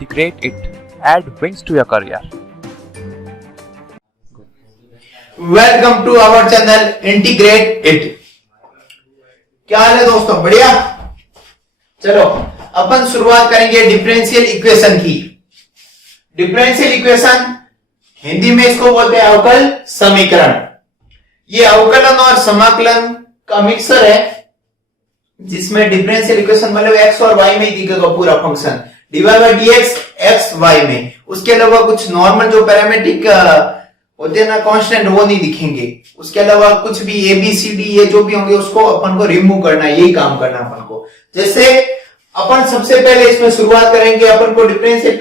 integrate it, add wings to your career. Welcome to our channel integrate it. क्या हाल है दोस्तों? बढ़िया। चलो अपन शुरुआत करेंगे डिफरेंशियल इक्वेशन की। डिफरेंशियल इक्वेशन हिंदी में इसको बोलते हैं अवकल समीकरण। ये अवकलन और समाकलन का मिक्सर है जिसमें डिफरेंशियल इक्वेशन मतलब एक्स और वाई में ही दिखेगा पूरा function, d y by d x x y में। उसके अलावा कुछ नॉर्मल जो पैरामीट्रिक होते हैं ना कांस्टेंट, वो नहीं दिखेंगे। उसके अलावा कुछ भी ए बी सी डी ये जो भी होंगे उसको अपन को रिमूव करना है, यही काम करना अपन को। जैसे अपन सबसे पहले इसमें शुरुआत करेंगे, अपन को डिफरेंशियल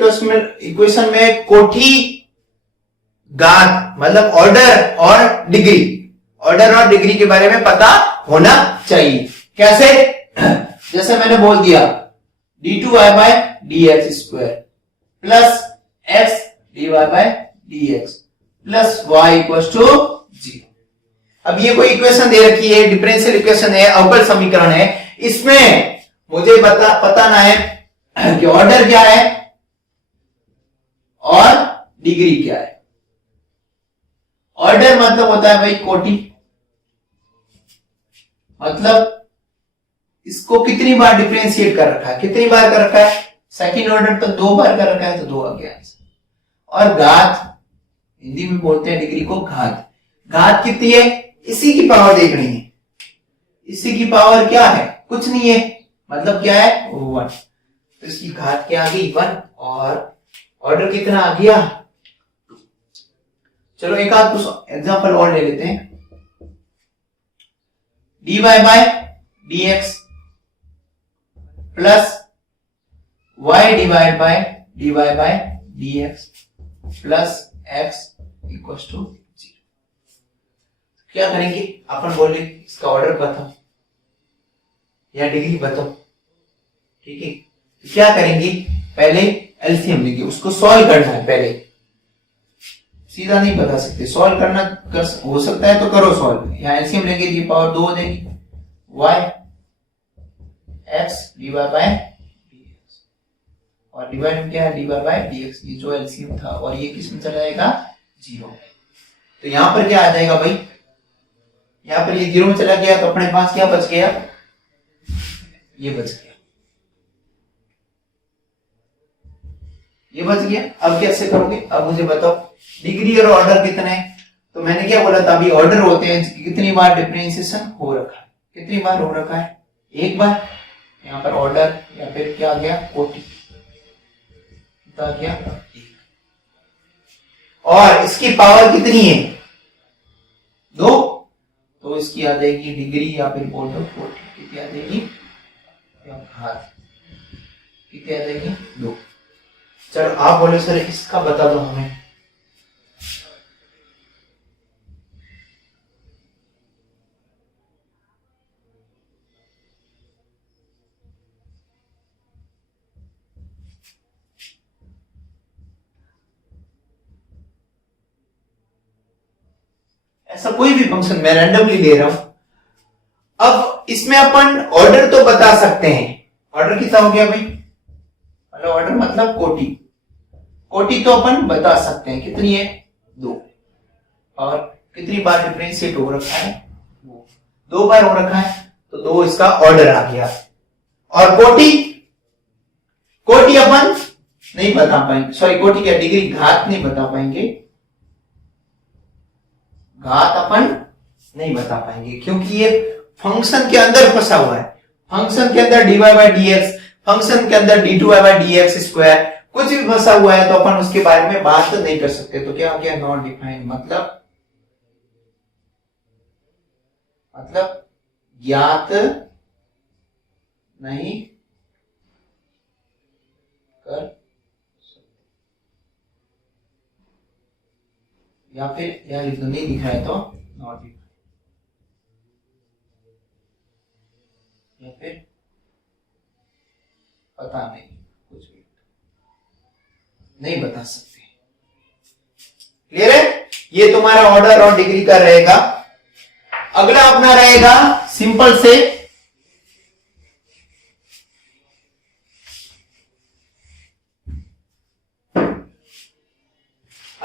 इक्वेशन में कोटि घात मतलब ऑर्डर और डिग्री के बारे में पता होना चाहिए। कैसे? जैसे मैंने बोल दिया d2y by dx square plus x dy by dx plus y equal to 0। अब ये कोई इक्वेशन दे रखी है, डिफरेंशियल इक्वेशन है, अवकल समीकरण है। इसमें मुझे पता ना है कि ऑर्डर क्या है और डिग्री क्या है। ऑर्डर मतलब होता है भाई कोटि, मतलब इसको कितनी बार डिफरेंशिएट कर रखा है, कितनी बार कर रखा है, सेकंड ऑर्डर तो 2 बार कर रखा है, तो 2 आ गया आंसर। और घात हिंदी में बोलते हैं डिग्री को घात। घात कितनी है इसी की पावर देखनी है। इसी की पावर क्या है? कुछ नहीं है, मतलब क्या है 1। तो इसकी घात क्या आ गई 1 और ऑर्डर कितना आ गया 2। चलो एक आध कुछ एग्जांपल और ले लेते हैं। dy by dx plus y divide by dy by dx plus x equal to 0। क्या करेंगे अपन? बोले इसका ऑर्डर बताओ या डिग्री बताओ, ठीक है। तो क्या करेंगे, पहले एलसीएम लेंगे, उसको सॉल्व करना है। पहले सीधा नहीं बता सकते, सॉल्व करना हो सकता है तो करो सॉल्व। यहां एलसीएम लेंगे, ये पावर 2 हो जाएगी, y x dy by dx और डिवाइड में क्या है dy बाय dx, ये जो एलसीएम था, और ये किस में चला जाएगा 0। तो यहां पर क्या आ जाएगा भाई, यहां पर ये 0 में चला गया, तो अपने पास क्या बच गया, ये बच गया, ये बच गया। अब कैसे करोगे? अब मुझे बताओ डिग्री और ऑर्डर कितने हैं। तो मैंने क्या बोला था अभी, ऑर्डर होते हैं कितनी बार डिफरेंशिएशन हो रखा है, कितनी बार हो रखा है, एक बार। यहां पर ऑर्डर या फिर क्या आ गया कोटि आ गया 1। और इसकी पावर कितनी है 2, तो इसकी आ जाएगी डिग्री या फिर बोल दो कोटि, कितनी आ जाएगी घात, कितनी आ जाएगी 2। चलो आप बोले सर इसका बता दो हमें। ऐसा कोई भी फंक्शन मैं रैंडमली ले रहा हूं। अब इसमें अपन ऑर्डर तो बता सकते हैं। ऑर्डर कितना हो गया भाई, मतलब ऑर्डर मतलब कोटि तो अपन बता सकते हैं, कितनी है 2। और कितनी बार डिफरेंशिएट हो रखा है, 2 बार हो रखा है, तो 2 इसका ऑर्डर आ गया। और कोटि अपन नहीं बता पाएंगे, सॉरी कोटि क्या डिग्री, घात नहीं बता पाएंगे, घात अपन नहीं बता पाएंगे क्योंकि ये फंक्शन के अंदर फंसा हुआ है। फंक्शन के अंदर dy बाय dx, फंक्शन के अंदर d2y बाय dx स्क्वायर, कुछ भी फंसा हुआ है तो अपन उसके बारे में बात नहीं कर सकते। तो क्या हो गया नॉट डिफाइंड, मतलब ज्ञात नहीं कर सकते, या फिर यार इतना नहीं दिखा है तो नॉट डिफाइंड, या फिर पता नहीं, कुछ भी नहीं बता सकते। क्लियर है? ये तुम्हारा ऑर्डर और डिग्री का रहेगा। अगला अपना रहेगा सिंपल से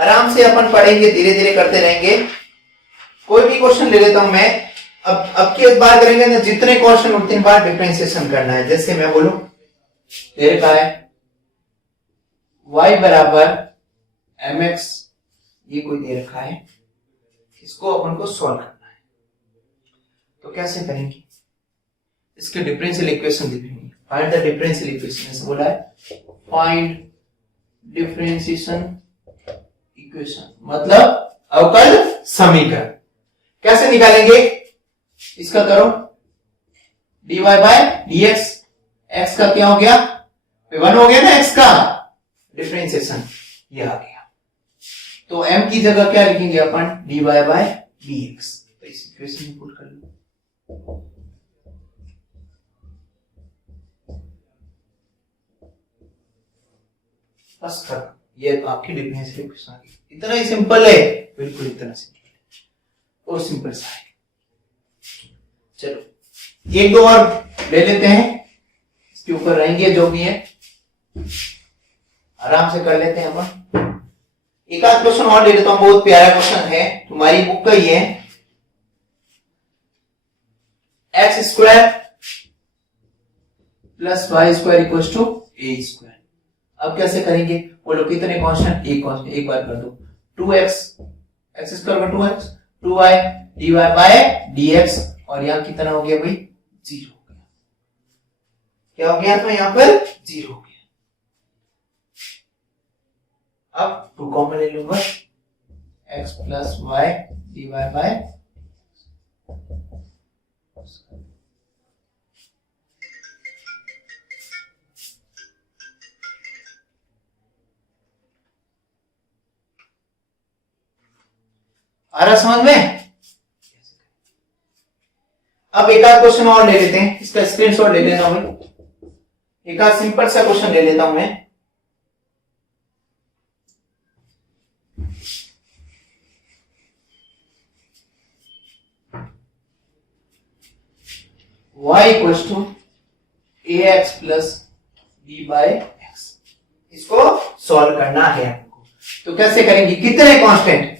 आराम से अपन पढ़ेंगे, धीरे धीरे करते रहेंगे। कोई भी क्वेश्चन ले लेता हूं मैं। अब की बार करेंगे ना, जितने क्वेश्चन उतनी बार डिफरेंशिएशन करना है। जैसे मैं बोलूं दे रखा है y बराबर mx, ये कोई दे रखा है, इसको अपन को सॉल्व करना है। तो कैसे करेंगे, इसके डिफरेंशियल इक्वेशन लिखेंगे। फाइंड द डिफरेंशियल इक्वेशन, ऐसे बोला है फाइंड डिफरेंशिएशन इक्वेशन, मतलब अवकल समीकरण। कैसे निकालेंगे, इसका करो dy बाय dx, x का क्या हो गया, 1 हो गया ना, x का डिफरेंशिएशन ये आ गया। तो m की जगह क्या लिखेंगे अपन, dy बाय dx। तो इस इक्वेशन में पुट कर लो। बस खत्म, ये आपकी डिफरेंशियल इक्वेशन आ गई। इतना ही सिंपल है, बिल्कुल इतना सिंपल है और सिंपल सा है। चलो एक दो और ले लेते हैं, इसके ऊपर रहेंगे जो भी है, आराम से कर लेते हैं अपन। एक आध क्वेश्चन और ले लेता हूं, बहुत प्यारा क्वेश्चन है, तुम्हारी बुक का ही है। X square plus y square equal to a square. अब कैसे करेंगे, बोलो कितने कांस्टेंट, एक कांस्टेंट, एक बार कर दो 2x, एक्स स्क्वायर का 2x, 2y dy by dx, और यहां कितना हो गया भाई, 0 हो गया। क्या हो गया, तो यहां पर 0 हो गया। अब 2 कॉमन ले लूंगा, x plus y dy by, आ रहा समझ में। अब एक आध क्वेश्चन और ले लेते हैं, इसका स्क्रीनशॉट ले लेता हूं भाई। एक आध सिंपल सा क्वेश्चन ले लेता हूं मैं। y equals to ax plus b by x, इसको सॉल्व करना है हमको। तो कैसे करेंगे, कितने कांस्टेंट,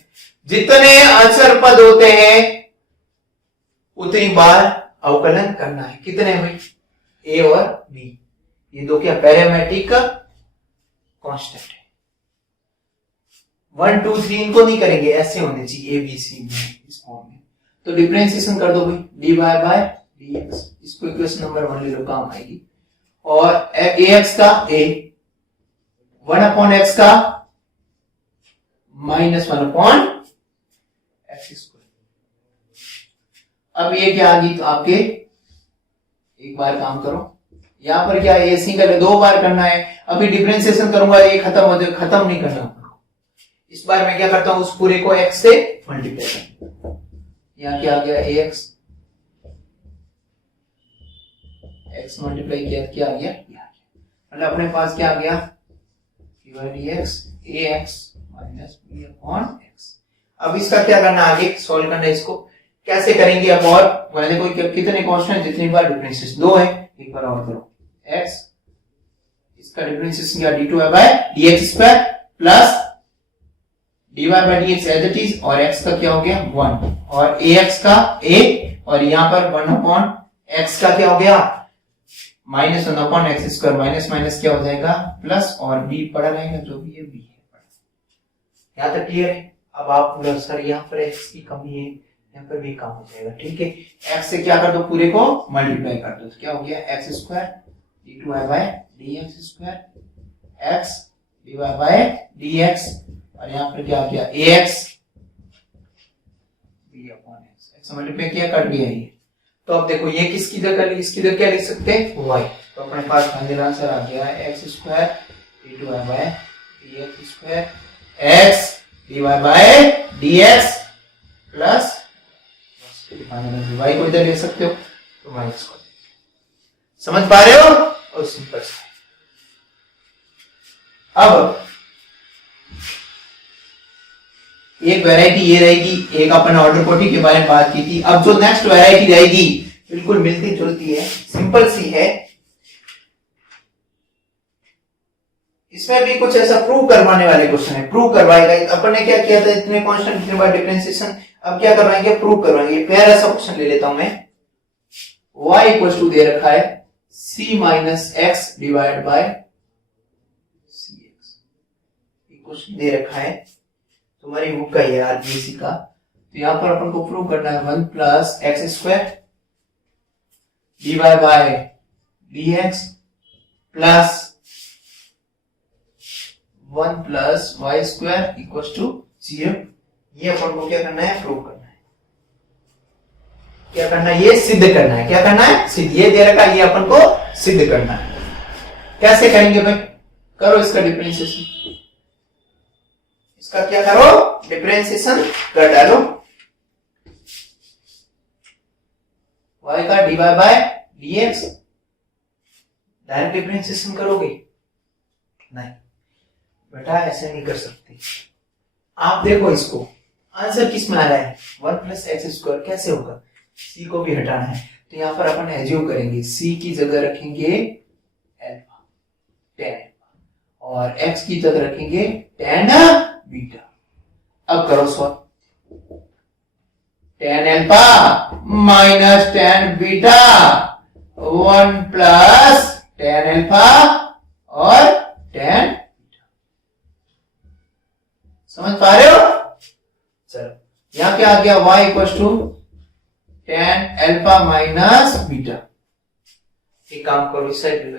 जितने आंसर पद होते हैं उतनी बार अवकलन करना है। कितने भाई, a और b, ये दो क्या पैरामेट्रिक कांस्टेंट है। 1 2 3 इनको नहीं करेंगे, ऐसे होने चाहिए a b c में, इस फॉर्म में। तो डिफरेंशिएशन कर दो भाई, dy बाय dx, इसको इक्वेशन नंबर 1 ले लो, काम आएगी। और ax का a, 1 अपॉन x का माइनस 1 अपॉन x स्क्वायर। अब ये क्या आ गई, तो आपके एक बार काम करो, यहां पर क्या ए सी का 2 बार करना है। अभी डिफरेंशिएशन करूंगा, ये खत्म हो जाए, खत्म नहीं करना आपको। इस बार मैं क्या करता हूं, उस पूरे को x से मल्टीप्लाई करता हूं। यहां क्या आ गया, ax, x मल्टीप्लाई किया, क्या आ गया, मतलब अपने पास क्या आ गया, dx ax minus b upon x। अब इसका क्या करना, आगे सॉल्व करना है। इसको कैसे करेंगे अब, और मैंने कोई कितने कांस्टेंट, जितनी बार डिफरेंशिएशन 2 है, एक बार और करो, x, इसका डिफरेंशिएशन क्या, d2 by dx square plus dy by dx as it is, और x का क्या हो गया 1, और ax का a, और यहां पर 1 अपॉन x का क्या हो गया, minus 1 upon x square, minus minus क्या हो जाएगा प्लस, और b पड़ा रहेगा, जो भी है b है। यहां तक क्लियर है। अब आप बोलो सर यहाँ पर x की कमी है, यहाँ पर भी काम हो जाएगा, ठीक है। x से क्या कर दो, पूरे को मल्टीप्लाई कर दो, तो क्या हो गया, x square d2y by dx square x dy by dx, और यहाँ पर क्या हो गया ax b upon x, x multiply किया, कट गया ये। तो अब देखो ये किसकी जगह, इसकी जगह क्या लिख सकते हैं, y। तो अपने पास फाइनल आंसर आ गया x square d2y by dx square x dy by dx plus y को इधर ले सकते हो, तो माइनस को। समझ पा रहे हो, और सिंपल सा। अब एक वैरायटी ये रहेगी, एक अपन ऑर्डर कोटी के बारे में बात की थी। अब जो नेक्स्ट वैरायटी रहेगी बिल्कुल मिलती जुलती है, सिंपल सी है। इसमें भी कुछ ऐसा प्रूव करवाने वाले क्वेश्चन है, प्रूव करवाएगा। अपन ने क्या किया था, इतने कांस्टेंट इतने बार डिफरेंशिएशन, अब क्या करवाएंगे, प्रूव करवाएंगे। प्यारा सा क्वेश्चन ले लेता हूं मैं। y इक्वल टू दे रखा है c minus x divide by cx, question दे रखा है तुम्हारी बुक का है आरबीएससी का। तो यहां पर अपन को प्रूव करना है 1 plus x square dy by dx plus 1 plus y square equal to 0। ये अपन को क्या करना है, प्रूव करना है। क्या करना है, ये सिद्ध करना है। क्या करना है, सिद्ध। ये दे रखा है, ये अपन को सिद्ध करना है। कैसे करेंगे भाई, करो इसका डिफरेंशिएशन। इसका क्या करो, डिफरेंशिएशन कर डालो। y का dy by dx direct differentiation करोगे, नहीं बेटा ऐसे नहीं कर सकते। आप देखो इसको, आंसर किस में आ रहा है, 1 प्लस एक्स स्क्वायर। कैसे होगा, c को भी हटाना है। तो यहां पर अपन एज्यूम करेंगे, c की जगह रखेंगे अल्फा, tan, और x की जगह रखेंगे tan बीटा। अब करो solve. tan alpha minus tan beta 1 plus tan alpha और tan बीटा। समझ पा रहे हो? चलो यहां क्या आ गया, y equal to tan alpha minus beta. एक काम करो, इस साइड ले लो।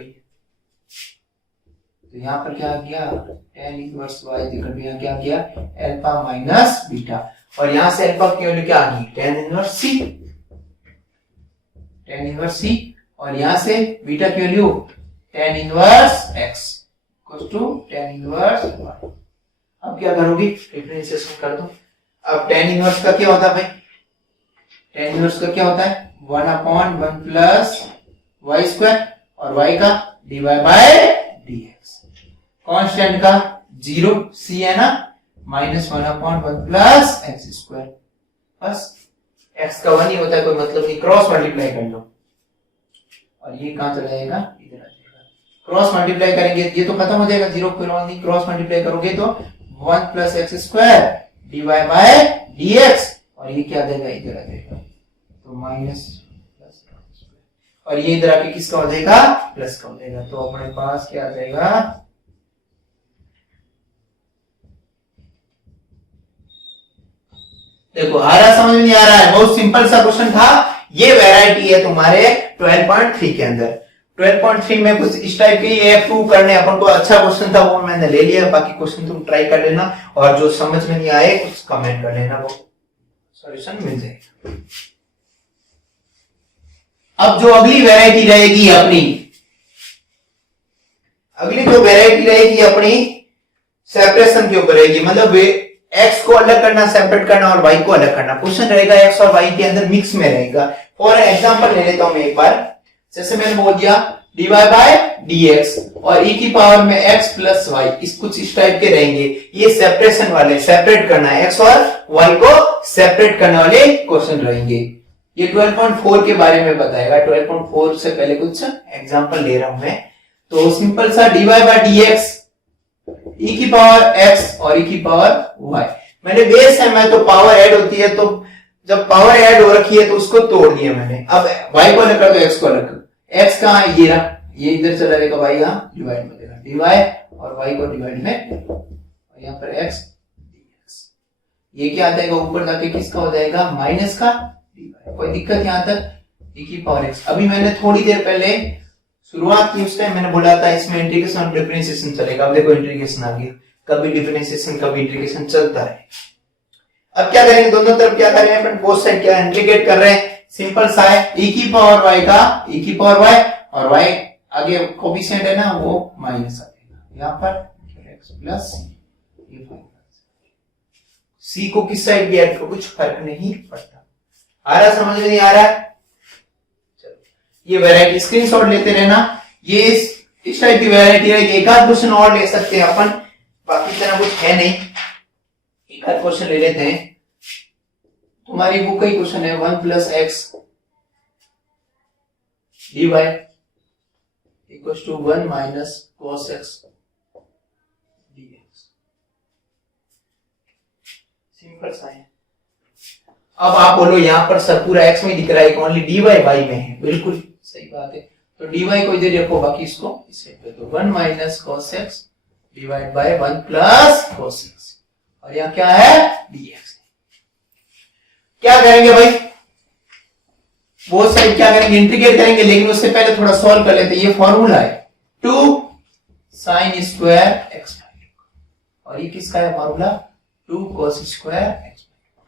तो यहां पर क्या आ गया, tan inverse y equal to, यहां क्या आ गया, अल्फा माइनस बीटा। और यहां से अल्फा की वैल्यू क्या आ गई, tan inverse c, tan inverse c। और यहां से बीटा की value tan inverse x equal to tan inverse y। अब क्या करोगी, डिफरेंशिएशन कर दो। अब tan इनवर्स का क्या होता है भाई, tan इनवर्स का क्या होता है, 1/1 प्लस वाई स्क्वायर और y का dy बाय dx। कांस्टेंट का 0 c है ना, माइनस 1/1 प्लस एक्स स्क्वायर। बस x का 1 ही होता है, कोई मतलब नहीं। क्रॉस मल्टीप्लाई कर लो और ये कहां चला जाएगा, इधर आ जाएगा। क्रॉस मल्टीप्लाई करेंगे ये तो खत्म हो जाएगा, 0 नहीं। क्रॉस मल्टीप्लाई करोगे तो 1 plus x square dy by dx, और ये क्या आ जाएगा, इधर आ जाएगा। तो माइनस प्लस एक्स स्क्वायर, और ये इधर आके किसका हो जाएगा, प्लस का हो जाएगा। तो अपने पास क्या आ जाएगा, देखो आ रहा, समझ में नहीं आ रहा है, बहुत सिंपल सा क्वेश्चन था। ये वैरायटी है तुम्हारे 12.3 के अंदर। 12.3 में कुछ इस टाइप के ये प्रूव करने अपन को, अच्छा क्वेश्चन था वो मैंने ले लिया। बाकी क्वेश्चन तुम ट्राई कर लेना, और जो समझ में नहीं आए कुछ कमेंट कर लेना, वो सॉल्यूशन मिल जाएगा। अब जो अगली वैरायटी रहेगी अपनी, अगली जो वैरायटी रहेगी अपनी सेपरेशन के ऊपर रहेगी। मतलब x को अलग करना, सेपरेट करना, और y को अलग करना। क्वेश्चन रहेगा x और y के अंदर मिक्स में रहेगा। फॉर एग्जांपल ले लेता हूं मैं एक बार, जैसे मैंने बोल दिया dy बाय dx और e की पावर में x प्लस y, इस कुछ इस टाइप के रहेंगे। ये सेपरेशन वाले, सेपरेट करना है, x और y को सेपरेट करने वाले क्वेश्चन रहेंगे। ये 12.4 के बारे में बताएगा। 12.4 से पहले कुछ एग्जांपल ले रहा हूं मैं। तो सिंपल सा dy बाय dx, e की पावर x और e की पावर y। मैंने बेस है, मैं तो पावर ऐड होती है, तो जब पावर ऐड हो रखी है तो उसको तोड़ दिया मैंने। अब y को अलग कर दो, x को अलग कर। x कहां है, ये रहा, ये इधर चला जाएगा, y यहां डिवाइड में देगा, dy और y को डिवाइड में, और यहां पर x dx। ये क्या आ जाएगा, ऊपर जाके किसका हो जाएगा, माइनस का dy। कोई दिक्कत यहां तक, e की पावर x। अभी मैंने थोड़ी देर पहले शुरुआत की, उस टाइम मैंने बोला था इसमें इंटीग्रेशन और डिफरेंशिएशन चलेगा। अब देखो इंटीग्रेशन आ गया, कभी डिफरेंशिएशन कभी इंटीग्रेशन चलता है। अब क्या करेंगे, दोनों तरफ क्या कर रहे हैं अपन, बोथ साइड क्या इंटीग्रेट कर रहे हैं। सिंपल सा है, e की पावर y का e की पावर y, और y आगे कोफिशिएंट है ना, वो माइनस आ जाएगा यहां पर x प्लस c को किस साइड भी ऐड करो, कुछ फर्क नहीं पड़ता। आ रहा, समझ में नहीं आ रहा है? ये वैरायटी स्क्रीनशॉट लेते रहना। ये इस टाइप की वैरायटी है। एक आध क्वेश्चन और ले सकते हैं अपन, बाकी तरह कुछ है नहीं। एक आध क्वेश्चन ले लेते हैं। तुम्हारी बुक का ही क्वेश्चन है, 1 plus x dy equal to 1 minus cos x simple सा है। अब आप बोलो यहाँ पर सर पूरा एक्स में दिख रहा है, ओनली dy y में है, बिल्कुल सही बात है। तो dy को इधर रखो, बाकी इसको इस साइड पे, तो 1 minus cos x divide by 1 plus cos x, और यहाँ क्या है dx। क्या करेंगे भाई, वो साइड क्या करेंगे, इंटीग्रेट करेंगे, लेकिन उससे पहले थोड़ा सॉल्व कर लेते हैं। ये फॉर्मूला है 2 sin स्क्वायर x, और ये किसका है फॉर्मूला 2 cos स्क्वायर x,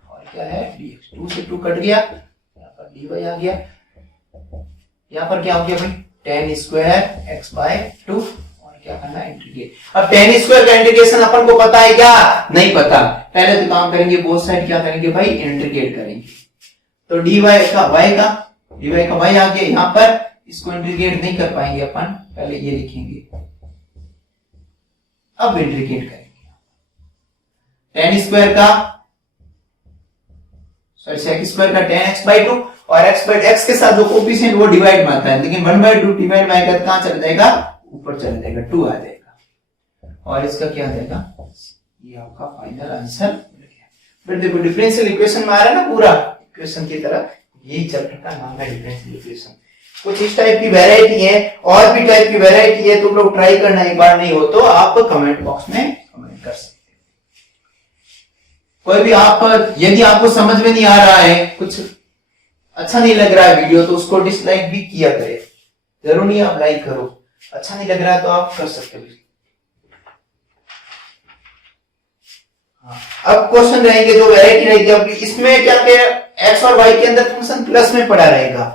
और क्या है dx। 2 से 2 कट गया, यहाँ पर dy आ गया, यहाँ पर क्या हो गया भाई tan स्क्वायर x बाय 2, और क्या करना है इंटीग्रेट। अब tan स्क्वायर का इंटीग्रेशन अपन को पता है क्या, नहीं पता। पहले तो काम करेंगे बोथ साइड क्या करेंगे भाई इंटीग्रेट करेंगे, तो dy का y आ गया, यहाँ पर इसको इंटीग्रेट नहीं कर पाएंगे अपन, पहले ये लिखेंगे, अब इंटीग्रेट करेंगे। tan स्क्वायर का sec स्क्वायर का tan x बाय 2, और x के साथ जो कोफिशिएंट वो डिवाइड में आता है, लेकिन 1/2 डिवाइड बाय कर कहां चला जाएगा, ऊपर चला जाएगा, 2 आ जाएगा, और इसका क्या आ जाएगा, ये आपका फाइनल आंसर मिल गया। फिर देखो डिफरेंशियल इक्वेशन में आ रहा है ना पूरा इक्वेशन की तरह, यही चैप्टर का नाम है डिफरेंशियल इक्वेशन। कुछ इस टाइप की वैरायटी है, और भी टाइप की वैरायटी है, तुम लोग ट्राई करना, एक बार नहीं हो तो आप कमेंट बॉक्स में कमेंट कर सकते हैं। कोई भी आप यदि आपको समझ में नहीं आ रहा है, कुछ अच्छा नहीं लग रहा है वीडियो, तो उसको डिसलाइक भी किया करे, जरूर नहीं आप लाइक करो, अच्छा नहीं लग रहा है तो आप कर सकते हो। अब क्वेश्चन रहेंगे जो वैरायटी रहेगी, अब इसमें क्या क्या एक्स और वाई के अंदर फंक्शन प्लस में पड़ा रहेगा,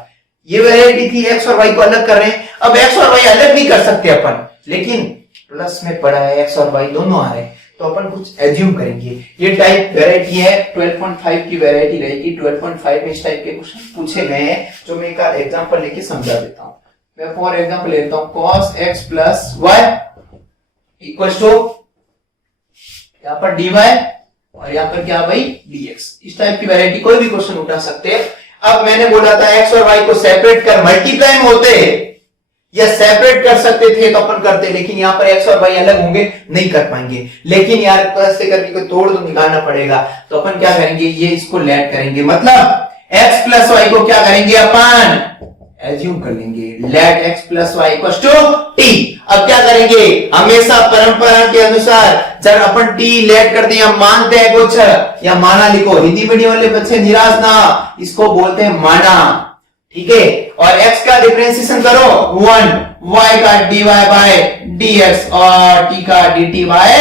ये वैरायटी थी, एक्स और वाई को अलग कर रहे हैं। अब एक्स और वाई अलग नहीं कर सकते अपन, लेकिन प्लस में पड़ा है, एक्स और वाई दोनों आ रहे हैं, तो अपन कुछ एज्यूम करेंगे। ये टाइप वैरायटी है, 12.5 की वैरायटी रहेगी। 12.5 में इस टाइप के क्वेश्चन पूछे गए हैं, जो मैं एक एग्जांपल लेके समझा देता हूं। मैं फॉर एग्जांपल लेता हूं, cos x plus y equal to यहाँ पर dy, और यहाँ पर क्या भाई dx। इस टाइप की वैरायटी कोई भी क्वेश्चन उठा सकते हैं। अब मैंने बोला था x और y को सेपरेट कर मल्टीप्लाई में होते या सेपरेट कर सकते थे तो अपन करते, लेकिन यहाँ पर x और y अलग होंगे, नहीं कर पाएंगे। लेकिन यार ऐसे करके कोई तोड़ तो निकालना पड़ेगा, तो अपन क्या करेंगे, ये इसको लेट करेंगे, मतलब x प्लस वाई को क्या करेंगे अपन एज्यूम कर लेंगे, let x plus y equal to t। अब क्या करेंगे, हमेशा परंपरा के अनुसार जब अपन t लेट करते हैं या मानते हैं कुछ, या माना लिखो, हिंदी मीडियम वाले बच्चे निराश ना, इसको बोलते हैं माना, ठीक है। और x का डिफरेंशिएशन करो 1, y का dy बाय dx और t का dt बाय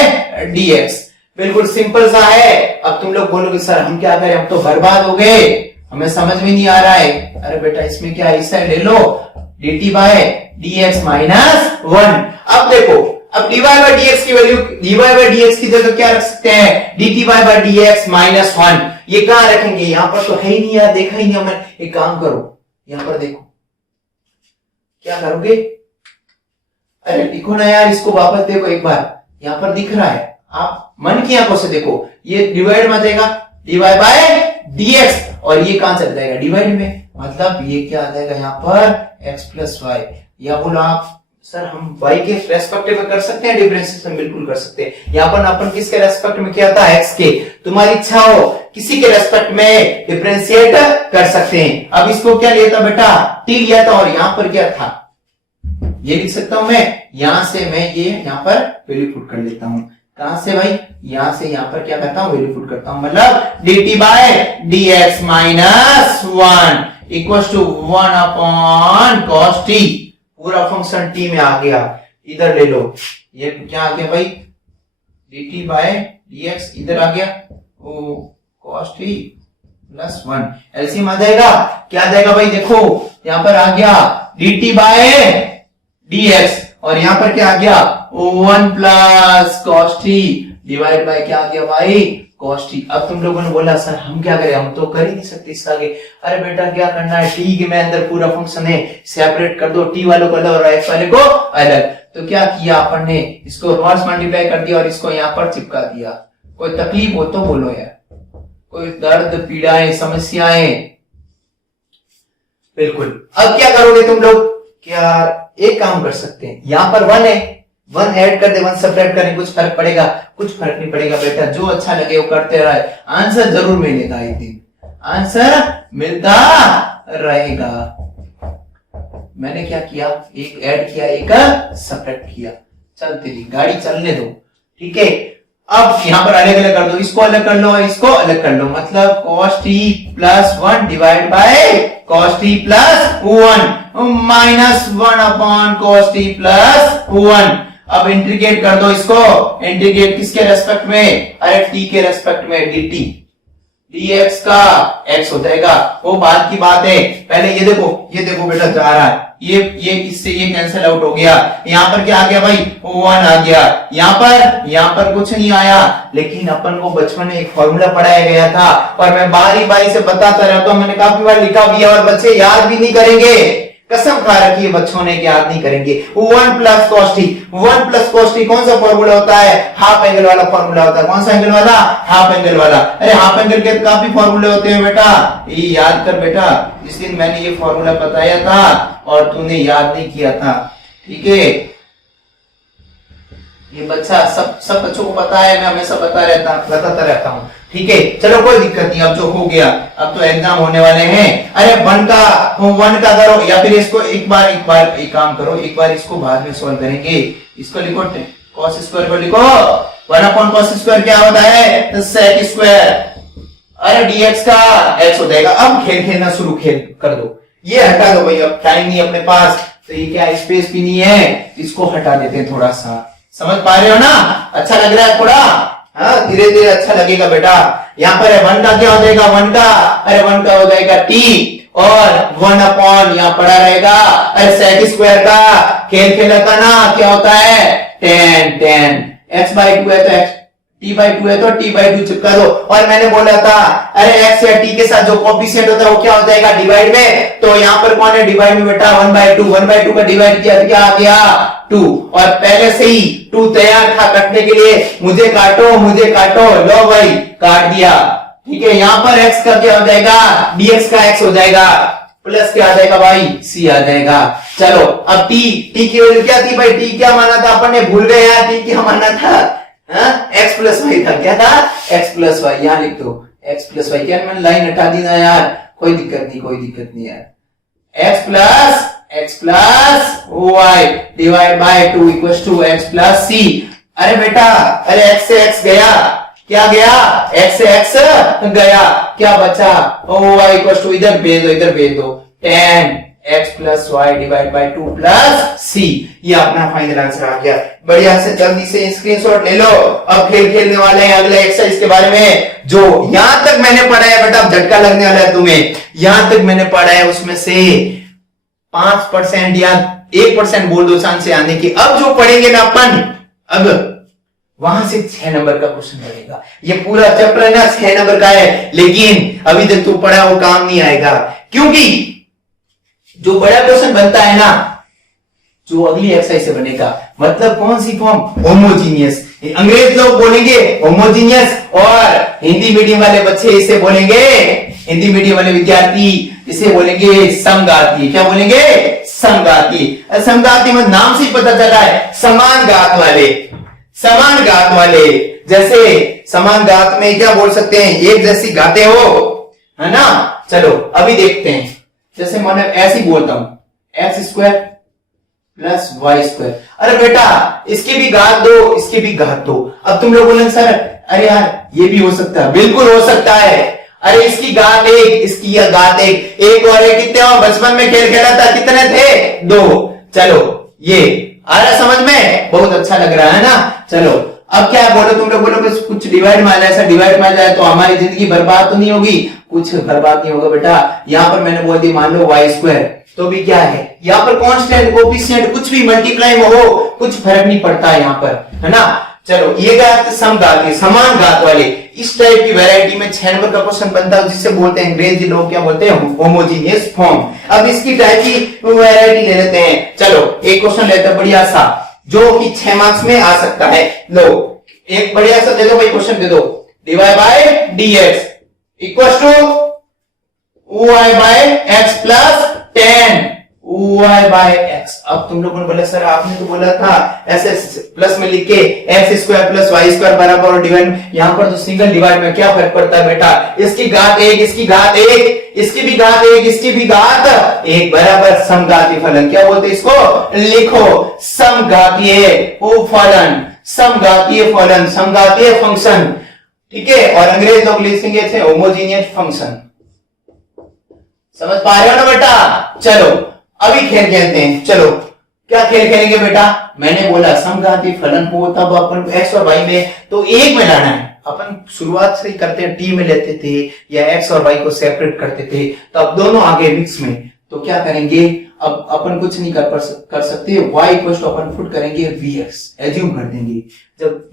dx, बिल्कुल सिंपल सा है। अब तुम लोग बोलोगे सर हम क्या करें, हम तो बर्बाद हो गए, हमें समझ में नहीं आ रहा है। अरे बेटा इसमें क्या है, इस साइड ले लो, dt बाय dx माइनस 1। अब देखो, अब dy बाय dx की वैल्यू, dy बाय dx की जगह क्या रख सकते हैं, dt बाय dx माइनस 1। ये कहां रखेंगे, यहां पर तो है ही नहीं यार, देखा ही नहीं हमने। एक काम करो, यहां पर देखो क्या करोगे, अरे लिखो ना यार, इसको वापस देखो एक बार, यहां पर दिख रहा है, आप मन की आंखों से देखो, ये डिवाइड में जाएगा dy बाय dx, और ये कहां चल जाएगा डिवाइड में, मतलब ये क्या आ जाएगा यहाँ पर x प्लस वाई। या बोलो आप सर हम y के रेस्पेक्ट में कर सकते हैं डिफरेंशिएशन, बिल्कुल कर सकते हैं। यहाँ पर अपन किसके रेस्पेक्ट में किया था, x के, तुम्हारी इच्छा हो किसी के रेस्पेक्ट में डिफरेंशिएट कर सकते हैं। अब इसको क्या लिया था बेटा, t लिया था, और यहाँ पर क्या था, ये लिख सकता हूं मैं, यहां से मैं ये यहाँ पर वैल्यू पुट कर लेता हूं। कहां से भाई, यहां से यहां पर क्या करता हूं, वैल्यू पुट करता हूं, मतलब dt by dx minus 1 equal to 1 upon cos t। पूरा फंक्शन t में आ गया, इधर ले लो, ये क्या आ गया भाई dt बाय dx, इधर आ गया cos t प्लस 1, एलसीएम आ जाएगा, क्या आ जाएगा भाई, देखो यहां पर आ गया dt बाय dx, और यहां पर क्या आ गया 1 plus cos t divide by क्या आ गया भाई cos t। अब तुम लोगों ने बोला सर हम क्या करें, हम तो कर ही नहीं सकते इससे आगे। अरे बेटा क्या करना है, t के में अंदर पूरा फंक्शन है, सेपरेट कर दो, t वालों को अलग और x वाले को अलग। तो क्या किया अपन ने, इसको रिवर्स मल्टीप्लाई कर दिया और इसको यहाँ पर चिपका दिया। कोई तकलीफ हो तो बोलो यार, कोई दर्द पीड़ाएं समस्याएं, बिल्कुल। अब क्या करोगे तुम लोग, क्या एक काम कर सकते हैं, यहां पर 1 है, 1 ऐड कर दे 1 सब्ट्रैक्ट करने कुछ फर्क पड़ेगा? कुछ फर्क नहीं पड़ेगा बेटा, जो अच्छा लगे वो करते रहे, आंसर जरूर मिलेगा, एक दिन आंसर मिलता रहेगा। मैंने क्या किया, एक ऐड किया एक सब्ट्रैक्ट किया, चल तेरी गाड़ी चलने दो, ठीक है। अब यहाँ पर अलग अलग कर दो, इसको अलग कर लो, इसको अलग कर लो, मतलब cos t plus 1 divide by cos t plus 1 minus 1 upon cos t plus 1। अब इंटीग्रेट कर दो इसको, इंटीग्रेट किसके रेस्पेक्ट में? अरे t के रेस्पेक्ट में, dt dx का x हो जाएगा, वो बात की बात है। पहले ये देखो बेटा जा रहा है, ये इससे ये कैंसिल आउट हो गया, यहाँ पर क्या आ गया भाई? 1 आ गया, यहाँ पर कुछ नहीं आया, लेकिन अपन को बचपन में एक फॉर्मूला पढ़ाया गया था और मैं बारी बारी से बताता रहता हूं, मैंने काफी बार लिखा भी है और बच्चे याद भी नहीं करेंगे, कसम खा रखी है बच्चों ने याद नहीं करेंगे। 1 plus cos t, 1 plus cos t कौन सा फॉर्मूला होता है? हाफ एंगल वाला फॉर्मूला होता है। कौन सा एंगल वाला? हाफ एंगल वाला। अरे हाफ एंगल के काफी फॉर्मूले होते हैं बेटा, ये याद कर बेटा, जिस दिन मैंने ये फॉर्मूला बताया था और तूने याद नहीं किया था, ठीक है। ये बच्चा सब बच्चों को पता है, मैं हमेशा बताता रहता हूँ, ठीक है। चलो कोई दिक्कत नहीं, अब जो हो गया, अब तो एग्जाम होने वाले हैं। अरे 1 का करो, या फिर इसको एक काम करो, एक बार इसको बाद में सॉल्व करेंगे। इसको लिखो cos स्क्वायर को लिखो, 1 अपॉन cos स्क्वायर क्या होता है? sec square. अरे dx का x हो जाएगा। अब खेलना शुरू कर दो, ये हटा दो भाई, अब टाइम नहीं अपने पास, तो ये क्या स्पेस भी नहीं है, इसको हटा देते हैं थोड़ा सा। समझ पा रहे हो ना? अच्छा लग रहा है थोड़ा? हाँ, धीरे धीरे अच्छा लगेगा बेटा। यहाँ पर 1 का क्या हो जाएगा? 1 का, अरे 1 का हो जाएगा t और 1 अपॉन यहाँ पड़ा रहेगा, अरे sec स्क्वायर का खेला का ना क्या होता है? tan x by 2 है तो x, t by 2 है तो t by 2 चिपका दो। और मैंने बोला था अरे x या t के साथ जो कोफिशिएंट होता है वो क्या हो जाएगा? डिवाइड में। तो यहाँ पर कौन है डिवाइड में बेटा? 1/2 का डिवाइड किया तो क्या आ गया? 2। और पहले से ही 2 तैयार था कटने के लिए, मुझे काटो, लो भाई काट दिया, ठीक है। यहाँ पर x का क्या हो जाएगा? dx का x हो जाएगा, प्लस क्या आ जाएगा भाई? c आ जाएगा। चलो अब t की वैल्यू क्या थी भाई? t क्या माना था अपन ने? भूल गए यार, t क्या माना था? x प्लस वाई था, क्या था? x प्लस वाई, यहाँ लिख दो x प्लस वाई। क्या मैंने लाइन हटा दी ना यार? कोई दिक्कत नहीं यार। x plus y divide by 2 equals to x plus c। अरे बेटा, अरे x से x गया, क्या गया? x से x गया, क्या बचा? y इक्वल्स टू, इधर भेज दो tan x plus y divide by 2 plus c। ये अपना फाइनल आंसर आ गया। बढ़िया से जल्दी से स्क्रीनशॉट ले लो। अब खेलने वाले हैं अगले एक्सरसाइज के बारे में, जो यहां तक मैंने पढ़ा है बेटा, झटका लगने वाला है तुम्हें। यहां तक मैंने पढ़ा है उसमें से 5% या 1% बोल दो चांस से आने की। अब जो पढ़ेंगे ना अपन, अब वहां से 6 नंबर का क्वेश्चन बनेगा। ये पूरा चैप्टर ना 6 नंबर का है, लेकिन अभी तक तू पढ़ा वो काम नहीं आएगा, क्योंकि जो बड़ा क्वेश्चन बनता है ना, जो अगली एक्सरसाइज से बनेगा, मतलब कौन सी फॉर्म? होमोजीनियस। अंग्रेज लोग बोलेंगे होमोजीनियस, और हिंदी मीडियम वाले बच्चे इसे बोलेंगे, हिंदी मीडियम वाले विद्यार्थी इसे बोलेंगे समघाती। क्या बोलेंगे? समघाती। समघाती में नाम से ही पता चल रहा है, समान घात वाले। जैसे समान घात में क्या बोल सकते हैं? एक जैसी घातें हो, है ना। चलो अभी देखते हैं, जैसे मैंने ऐसे ही बोलता हूं x square plus y square. अरे बेटा, इसकी भी घात दो, इसकी भी घात दो। अब तुम लोग बोलेंगे सर अरे यार ये भी हो सकता है, बिल्कुल हो सकता है। अरे इसकी घात 1, इसकी घात 1 और 1 कितने हो? बचपन में खेला था, कितने थे? 2। चलो ये आ रहा समझ में? बहुत अच्छा लग रहा है ना। चलो अब क्या बोलो, तुम लोग बोलो कुछ डिवाइड में आ जाए, ऐसा डिवाइड में आ जाए तो हमारी जिंदगी बर्बाद तो नहीं होगी? कुछ बर्बाद नहीं होगा बेटा। यहां पर मैंने बोल दी, मान लो वाई स्क्वायर, तो भी क्या है? यहाँ पर कांस्टेंट, कोफिशिएंट कुछ भी मल्टीप्लाई में हो, कुछ फर्क नहीं पड़ता है यहाँ पर, है ना। चलो ये घात समघात, समान घात वाले, इस टाइप की वैरायटी में 6 नंबर का क्वेश्चन बनता है, जिससे बोलते हैं अंग्रेजी लोग क्या बोलते हैं? Homogeneous form. अब इसकी टाइप की वैरायटी ले लेते हैं। चलो एक क्वेश्चन लेते हैं बढ़िया सा, जो कि 6 मार्क्स में आ सकता है। लो एक बढ़िया सा दे दो भाई, क्वेश्चन दे दो। dy by dx equal to y by x plus tan y by x। अब तुम लोगों ने बोला सर आपने तो बोला था ऐसे प्लस में लिख के x square plus y square बराबर और डिवाइड, यहाँ पर तो सिंगल डिवाइड में क्या फर्क पड़ता है बेटा, इसकी घात एक, इसकी घात एक, इसकी भी घात एक, इसकी भी घात एक बराबर समघातीय फलन। क्या बोलते हैं इसको, लिखो समघातीय फलन, समघातीय फलन, समघातीय फंक्शन, ठीक है। और अंग्रेज लोग लिखेंगे थे होमोजीनियस फंक्शन। समझ पा रहे हो ना बेटा। चलो अभी खेल खेलते हैं। चलो क्या खेल खेलेंगे बेटा, मैंने बोला समघातीय फलन हो तब अपन एक्स और वाई में तो एक में लाना है। अपन शुरुआत से ही करते हैं, टी में लेते थे या एक्स और वाई को सेपरेट करते थे, तो अब दोनों आगे मिक्स में। तो क्या करेंगे, अब अपन कुछ नहीं कर सकते, y इक्वल टू अपन पुट करेंगे vx, एज्यूम कर देंगे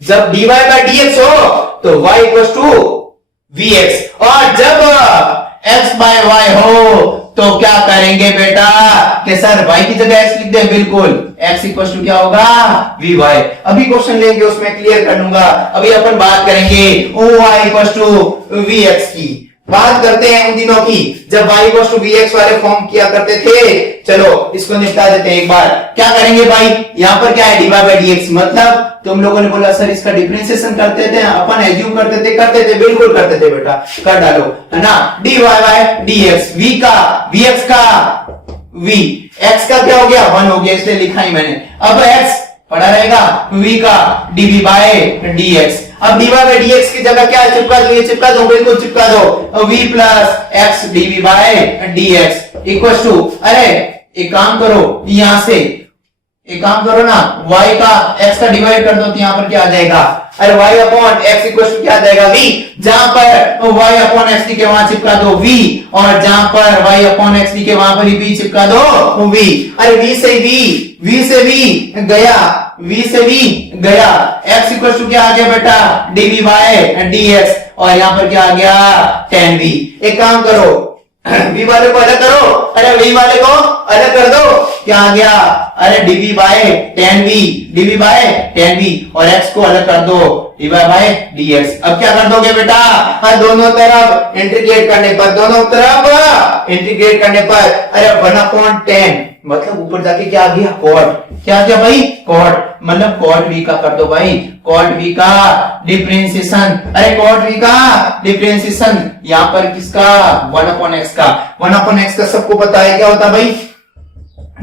जब dy बाय dx हो तो y इक्वल टू vx, और जब x बाय y हो तो क्या करेंगे बेटा कि सर y की जगह x लिख दे, बिल्कुल x इक्वल टू क्या होगा vy। अभी क्वेश्चन लेंगे उसमें क्लियर कर लूंगा। अभी अपन बात करेंगे y इक्वल टू vx की, बात करते हैं उन दिनों की जब y इक्वल टू vx वाले फॉर्म किया करते थे। चलो इसको निपटा देते हैं एक बार। क्या करेंगे भाई, यहाँ पर क्या है dy बाय dx, मतलब तुम लोगों ने बोला सर इसका डिफरेंशिएशन करते थे, अपन एज्यूम करते थे, बिल्कुल करते थे बेटा, कर डालो है ना। dy बाय dx, v का vx का v, x का क्या हो गया 1 हो गया, इसलिए लिखा ही मैंने। अब x पड़ा रहेगा v का dv बाय dx। अब dy बाय dx की जगह क्या चिपका दो, ये चिपका दो, बिल्कुल चिपका दो, v plus x dv by dx equal to, अरे एक काम करो यहां से, एक काम करो ना, y का x का डिवाइड कर दो तो यहां पर क्या आ जाएगा, अरे y upon x equal to क्या आ जाएगा v, जहां पर y अपॉन x लिखे वहां चिपका दो v, और जहां पर y अपॉन x लिखे वहां पर v चिपका दो v। अरे v से v गया, v से v गया, x इक्वल टू क्या आ गया बेटा dv बाय dx, और यहां पर क्या आ गया tan v। एक काम करो v वाले को अलग करो, अरे v वाले को अलग कर दो, क्या आ गया, अरे dv by tan v, dv by tan v, और x को अलग कर दो dy बाय dx। अब क्या कर दोगे बेटा, दोनों तरफ इंटीग्रेट करने पर, दोनों तरफ इंटीग्रेट करने पर, अरे 1/10 मतलब ऊपर जाके क्या आ गया cot, क्या आ गया भाई cot, मतलब cot v का कर दो भाई, cot v का डिफरेंशिएशन, अरे cot v का डिफरेंशिएशन यहां पर किसका 1/x का, 1/x का सबको पता है क्या होता है भाई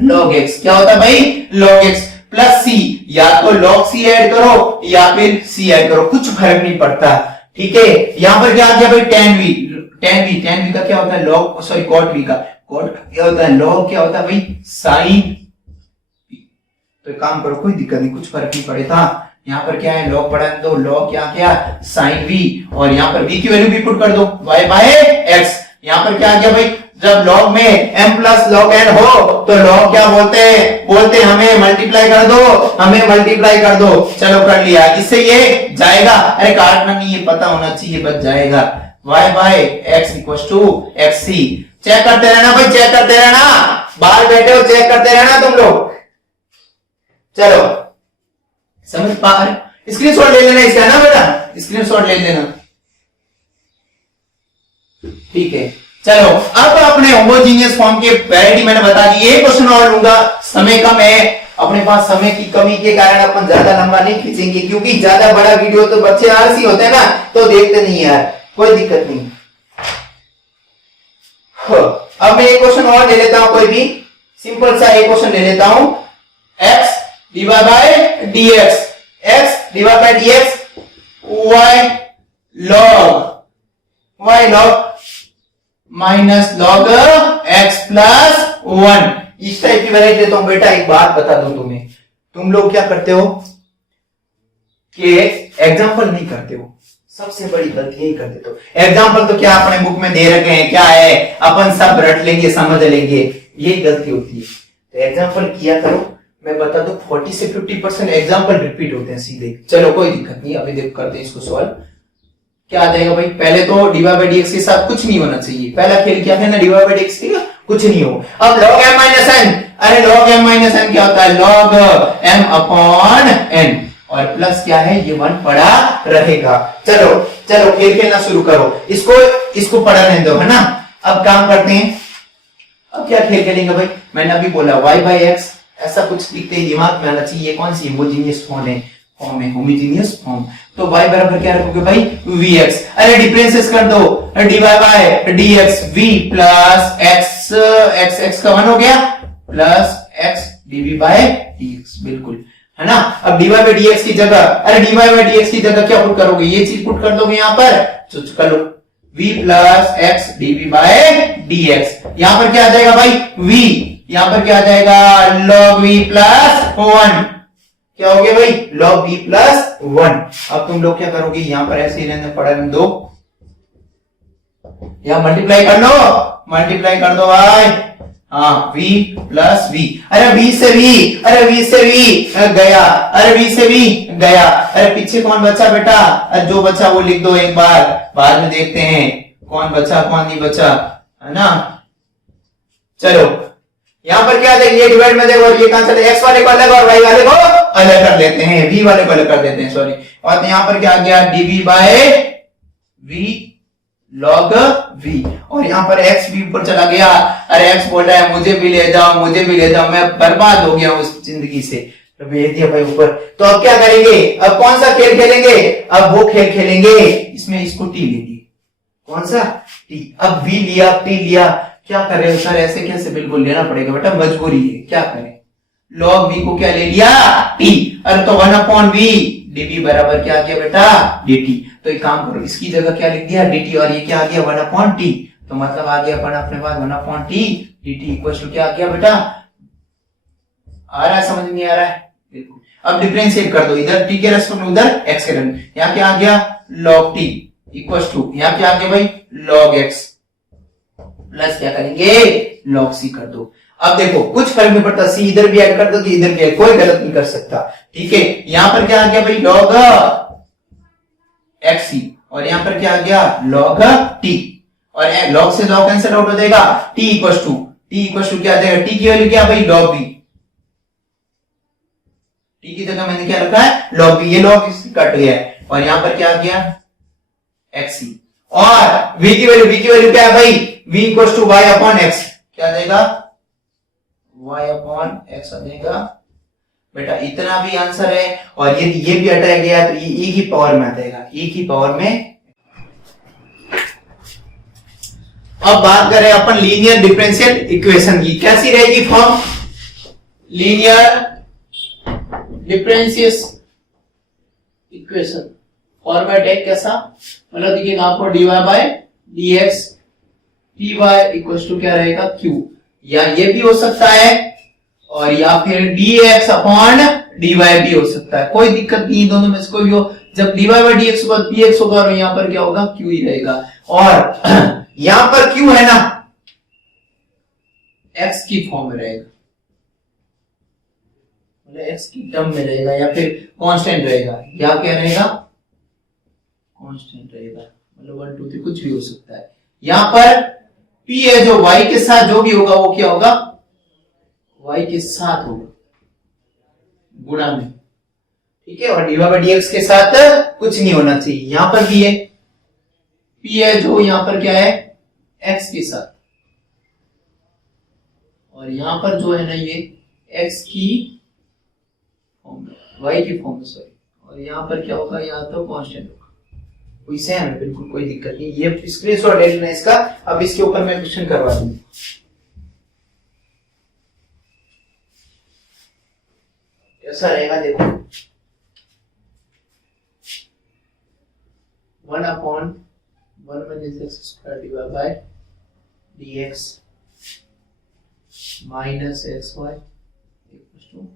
log x, क्या होता है भाई log x प्लस c, या तो log c ऐड करो या फिर c ऐड करो, कुछ फर्क नहीं पड़ता, ठीक है। यहां पर क्या आ गया भाई tan v का क्या होता है log, सॉरी cot v का, cot क्या होता है log, क्या होता है भाई sin। तो एक काम करो, कोई दिक्कत नहीं, कुछ फर्क नहीं पड़ेगा। यहाँ पर क्या है log पढ़ा दो, log क्या sin v, और यहाँ पर v की वैल्यू भी पुट कर दो y बाय x। यहाँ पर क्या आ गया भाई, जब log में m प्लस log n हो तो log क्या बोलते हमें मल्टीप्लाई कर दो, हमें मल्टीप्लाई कर दो। चलो कर लिया, इससे ये जाएगा, अरे काटना नहीं, ये पता होना चाहिए, बच जाएगा y by x equal to xc। Check करते रहना भाई, चेक करते रहना, बाहर बैठे हो चेक करते रहना तुम लोग। चलो समझ पा रहे, स्क्रीनशॉट ले लेना इसका ना बेटा, स्क्रीनशॉट ले लेना, ठीक है। चलो अब अपने होमोजीनियस फॉर्म के वैरायटी मैंने बता दी, एक क्वेश्चन और लूंगा, समय कम है अपने पास, समय की कमी के कारण अपन ज्यादा लंबा नहीं खींचेंगे, क्योंकि ज्यादा बड़ा वीडियो तो बच्चे आलसी होते हैं ना, तो देखते नहीं यार, कोई दिक्कत नहीं। अब मैं एक क्वेश्चन और ले लेता हूं, कोई भी सिंपल सा एक क्वेश्चन ले लेता हूं, x dy by dx, x dy by dx y log minus log x plus 1, इस टाइप की वैरायटी देता हूं बेटा। एक बात बता दूं तुम्हें, तुम लोग क्या करते हो कि एग्जाम्पल नहीं करते हो, सबसे बड़ी गलती यही कर देते हो। एग्जाम्पल तो क्या अपने बुक में दे रखे हैं, क्या है अपन सब रट लेंगे, समझ लेंगे, यही गलती होती है। तो एग्जाम्पल किया करो, मैं बता दूं 40 से 50% एग्जाम्पल रिपीट होते हैं सीधे। चलो कोई दिक्कत नहीं, अभी देख करते हैं इसको सॉल्व। क्या आ जाएगा भाई, पहले तो dy बाय dx के साथ कुछ नहीं होना चाहिए, पहला खेल क्या था ना dy बाय dx के कुछ नहीं हो। अब log m माइनस n, अरे log m माइनस n क्या होता है log m अपॉन n, और प्लस क्या है ये 1 पड़ा रहेगा। चलो चलो खेल खेलना शुरू करो, इसको पढ़ा रहने दो, है ना। अब काम करते हैं, अब क्या खेल खेलेंगे भाई, मैंने अभी बोला y बाई एक्स, ऐसा कुछ लिखते ही दिमाग में आना चाहिए, ये कौन सी होमोजीनियस फॉर्म है होमोजीनियस फॉर्म। तो y बराबर क्या रखोगे भाई vx, अरे डिफरेंसेस कर दो, dy by dx v plus x, x का 1 हो गया plus x dv by dx, बिल्कुल है ना। अब dy बाय dx की जगह, अरे dy बाय dx की जगह क्या पुट करोगे, ये चीज पुट कर दोगे यहाँ पर, तो चलो v plus x dv by dx, यहां पर क्या आ जाएगा भाई v, यहां पर क्या आ जाएगा log v प्लस 1, क्या हो गया भाई log v प्लस 1। अब तुम लोग क्या करोगे, यहां पर ऐसे ही रहने पड़ा दो, यहां मल्टीप्लाई कर दो भाई, हाँ v प्लस v, अरे v से v, अरे v से v गया, अरे v से v गया, अरे पीछे कौन बचा बेटा, अरे जो बचा वो लिख दो एक बार, बाद में देखते हैं कौन बचा कौन नहीं बचा, है ना। चलो यहां पर क्या देख, ये डिवाइड में देखो, और ये कहां चले, x वाले को अलग और y वाले को अलग कर देते हैं, v वाले को अलग कर देते हैं, सॉरी। और यहां पर क्या आ गया dv by v log v, और यहां पर x भी ऊपर चला गया, अरे x बोल रहा है मुझे भी ले जाओ, मैं बर्बाद हो गया उस जिंदगी से, तो भेज दिया भाई ऊपर। तो अब क्या करेंगे, अब कौन सा खेल खेलेंगे, अब वो खेल खेलेंगे, इसमें इसको t लेंगे, कौन सा t, अब v लिया t लिया, क्या करें सर ऐसे कैसे, बिल्कुल लेना पड़ेगा बेटा, मजबूरी है, क्या करें, log v को क्या ले लिया t, अरे तो 1/v dv बराबर क्या आ गया बेटा dt, तो एक काम करो इसकी जगह क्या लिख दिया dt, और ये क्या आ गया 1/t, तो मतलब आ गया अपन अपने पास 1/t dt इक्वल टू क्या आ गया बेटा, आ रहा है समझ नहीं आ रहा है, बिल्कुल। अब डिफरेंशिएट कर दो, इधर t के रेस्पेक्ट में उधर x के रेस्पेक्ट, यहाँ क्या आ गया log t इक्वल टू, यहाँ क्या आ गया भाई log x प्लस क्या करेंगे log c कर दो। अब देखो कुछ फर्क नहीं पड़ता, c इधर भी ऐड कर दो कि इधर भी ऐड, कोई गलत नहीं कर सकता, ठीक है। यहां पर क्या आ गया भाई log xc, और यहां पर क्या आ गया log t, और log से log कैंसिल आउट हो जाएगा, t इक्वल टू क्या आ जाएगा, t की वैल्यू क्या भाई log v, t की जगह मैंने क्या रखा है log v, ये log कट गया है, और यहां पर क्या आ गया xc, और v की वैल्यू क्या है भाई v equal to y upon x, क्या देगा y अपॉन x आ जाएगा बेटा, इतना भी आंसर है, और यदि ये भी हटाया गया तो ये e की पावर में आ जाएगा, e की पावर में। अब बात करें अपन लीनियर डिफरेंशियल इक्वेशन की, कैसी रहेगी form, linear differential equation format है कैसा, मतलब देखिए आपको dy by dx dy equal to क्या रहेगा q, या ये भी हो सकता है, और या फिर dx अपॉन dy भी हो सकता है, कोई दिक्कत नहीं, दोनों में से कोई भी हो, जब dy बाय dx के बाद px होगा, और यहाँ पर क्या होगा q ही रहेगा, और यहाँ पर q है ना x की फॉर्म में रहेगा, मतलब x की टर्म में रहेगा, या फिर कांस्टेंट रहेगा, या क्या रहेगा कांस्टेंट रहेगा, मतलब 1 2 3 कुछ भी हो सकता है। यहाँ पर p है जो y के साथ जो भी होगा वो क्या होगा y के साथ होगा गुणा में, ठीक है, और dy बाय dx के साथ कुछ नहीं होना चाहिए। यहां पर भी है p है जो यहां पर क्या है x के साथ, और यहां पर जो है ना ये x की फॉर्म में y की फॉर्म में, सॉरी, और यहां पर क्या होगा, यहाँ तो कांस्टेंट होगा, कोई सेम है बिल्कुल, कोई दिक्कत नहीं। ये स्क्रीनशॉट ले लेना इसका, अब इसके ऊपर मैं क्वेश्चन करवा दूंगा। कैसा रहेगा देखो, 1/1 minus x square divide by dx minus xy equal to,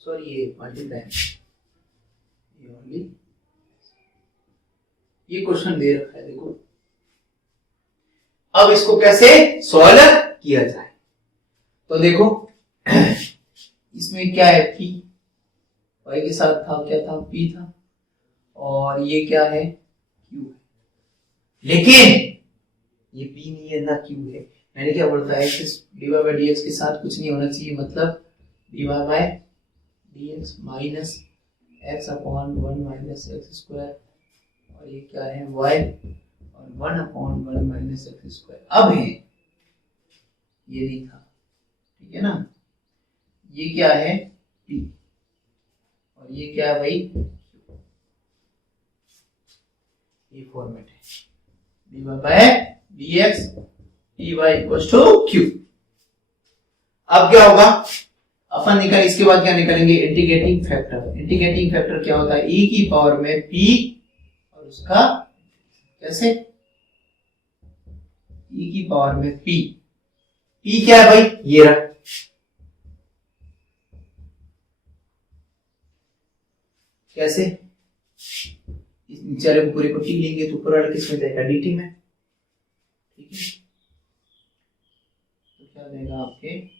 sorry ये मल्टीप्लाई, ये ओनली ये क्वेश्चन दे रखा है देखो। अब इसको कैसे सॉल्व किया जाए, तो देखो इसमें क्या है p, y के साथ था क्या था p था, और ये क्या है q, लेकिन ये p नहीं है ना q है, मैंने क्या बोलता है x dy बाय dx के साथ कुछ नहीं होना चाहिए, मतलब dy by dx minus x upon 1 minus x square, और ये क्या है y, और 1 अपॉन 1 माइनस एक्स स्क्वायर अब है, ये नहीं था, ठीक है ना। ये क्या है t और ये क्या है भाई, ये फॉर्मेट है dy by dx dy equals to q। अब क्या होगा, अपन निकाल, इसके बाद क्या निकालेंगे, इंटीग्रेटिंग फैक्टर। इंटीग्रेटिंग फैक्टर क्या होता है, e की पावर में p और उसका कैसे, e की पावर में p, p क्या है भाई, ये रहा, कैसे, इस नीचे वाले को पूरे को टी लेंगे तो ऊपर वाला किस में जाएगा, dt में, ठीक है। तो क्या देगा आपके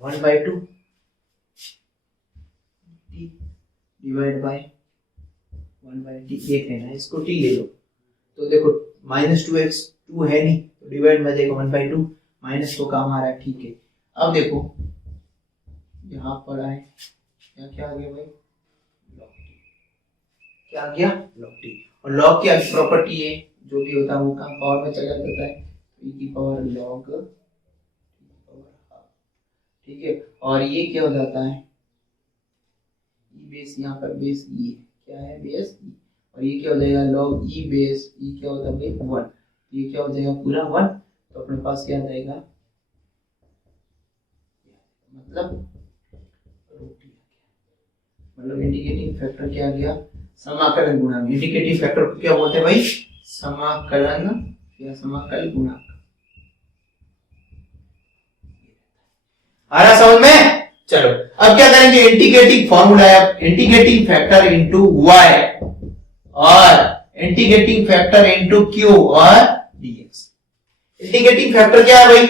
1/2 t डिवाइड बाय 1/t, एक है ना, इसको t ले लो तो देखो -2x 2 है नहीं तो डिवाइड में जाएगा 1/2, माइनस तो काम आ रहा है, ठीक है। अब देखो यहाँ पर आए, क्या क्या आ गया भाई, log t, क्या आ गया log t, और log की प्रॉपर्टी है जो भी होता है वो काम पावर में चला जाता है, e की पावर log, ठीक है। और ये क्या हो जाता है, e बेस, यहाँ पर बेस e है, क्या है बेस e, और ये क्या हो जाएगा log e बेस e, क्या होता है भाई 1, ये क्या हो जाएगा पूरा 1, तो अपने पास क्या आ जाएगा, मतलब इंडिकेटिंग फैक्टर क्या आ गया, समाकलन गुणांक। इंडिकेटिंग फैक्टर को क्या बोलते हैं भाई, समाकलन या समाकल गुणांक। आ रहा समझ में, चलो अब क्या करेंगे, इंटीग्रेटिंग फॉर्मूला है, इंटीग्रेटिंग फैक्टर इनटू y और इंटीग्रेटिंग फैक्टर इनटू q और dx। इंटीग्रेटिंग फैक्टर क्या है भाई,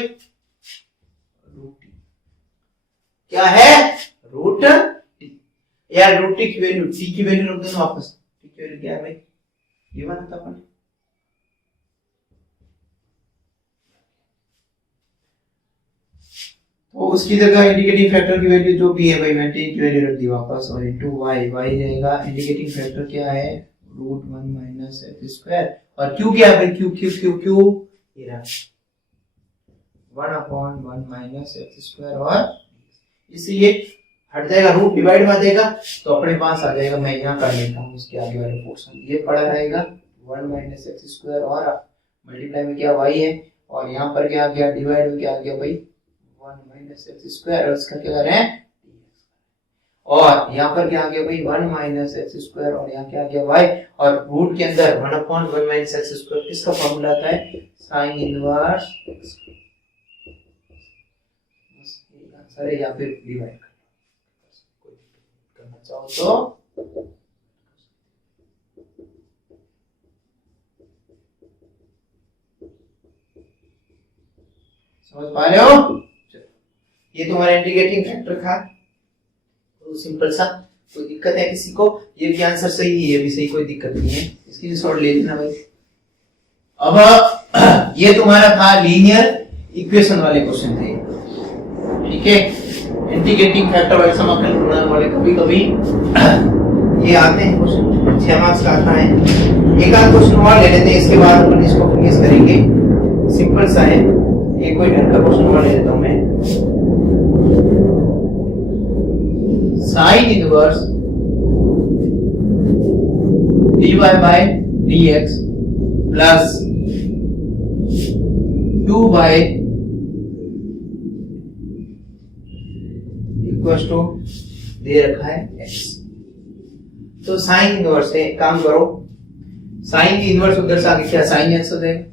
रूट t, क्या है रूट t, यार रूट t की वैल्यू, t की वैल्यू रख दो वापस, t की वैल्यू क्या है भाई, ये बना था अपन, तो उसकी जगह इंडिकेटिंग फैक्टर की वैल्यू जो भी है भाई, मैंने t की वैल्यू रख दी वापस, और इनटू y, y रहेगा इंडिकेटिंग फैक्टर क्या है रूट 1 माइनस एक्स स्क्वायर, और q क्या है भाई, q q q q ये रहा 1 अपॉन 1 माइनस एक्स स्क्वायर, और इसलिए हट जाएगा, रूट डिवाइड में देगा तो अपने पास आ जाएगा, मैं यहाँ कर लेता हूँ उसके आगे वाले पोर्शन, ये पड़ा रहेगा 1 माइनस एक्स स्क्वायर और मल्टीप्लाई में क्या y है, और यहाँ पर क्या आ गया, डिवाइड में क्या आ गया भाई 1 माइनस एक्स स्क्वायर, और इसका क्या कर रहे हैं, और यहाँ पर क्या आ गया भाई 1 माइनस एक्स स्क्वायर, और यहाँ क्या आ गया y, और रूट के अंदर 1 अपॉन 1 माइनस एक्स स्क्वायर, किसका फॉर्मूला आता है, साइन इनवर्स x, आंसर है, या फिर डिवाइड करना चाहो तो समझ पा रहे हो। ये तुम्हारा इंटीग्रेटिंग फैक्टर था, तो सिंपल सा, कोई दिक्कत है किसी को, ये भी आंसर सही है, ये भी सही, कोई दिक्कत नहीं है, इसकी भी सॉल्व ले लेना भाई। अब ये तुम्हारा था लीनियर इक्वेशन वाले क्वेश्चन थे, ठीक है। इंटीग्रेटिंग फैक्टर वाले समाकलन गुणांक वाले कभी कभी ये आते हैं क्वेश्चन, 6 मार्क्स का आता है। एक आध क्वेश्चन और ले लेते हैं, इसके बाद अपन इसको फिनिश करेंगे, सिंपल सा है, ये कोई ढंग का क्वेश्चन और ले लेता हूं मैं। Sine inverse dy by dx plus 2 by equal to दे रखा है x। तो साइन इनवर्स है, काम करो, साइन की इनवर्स उधर से आगे क्या साइन x हो जाएगा।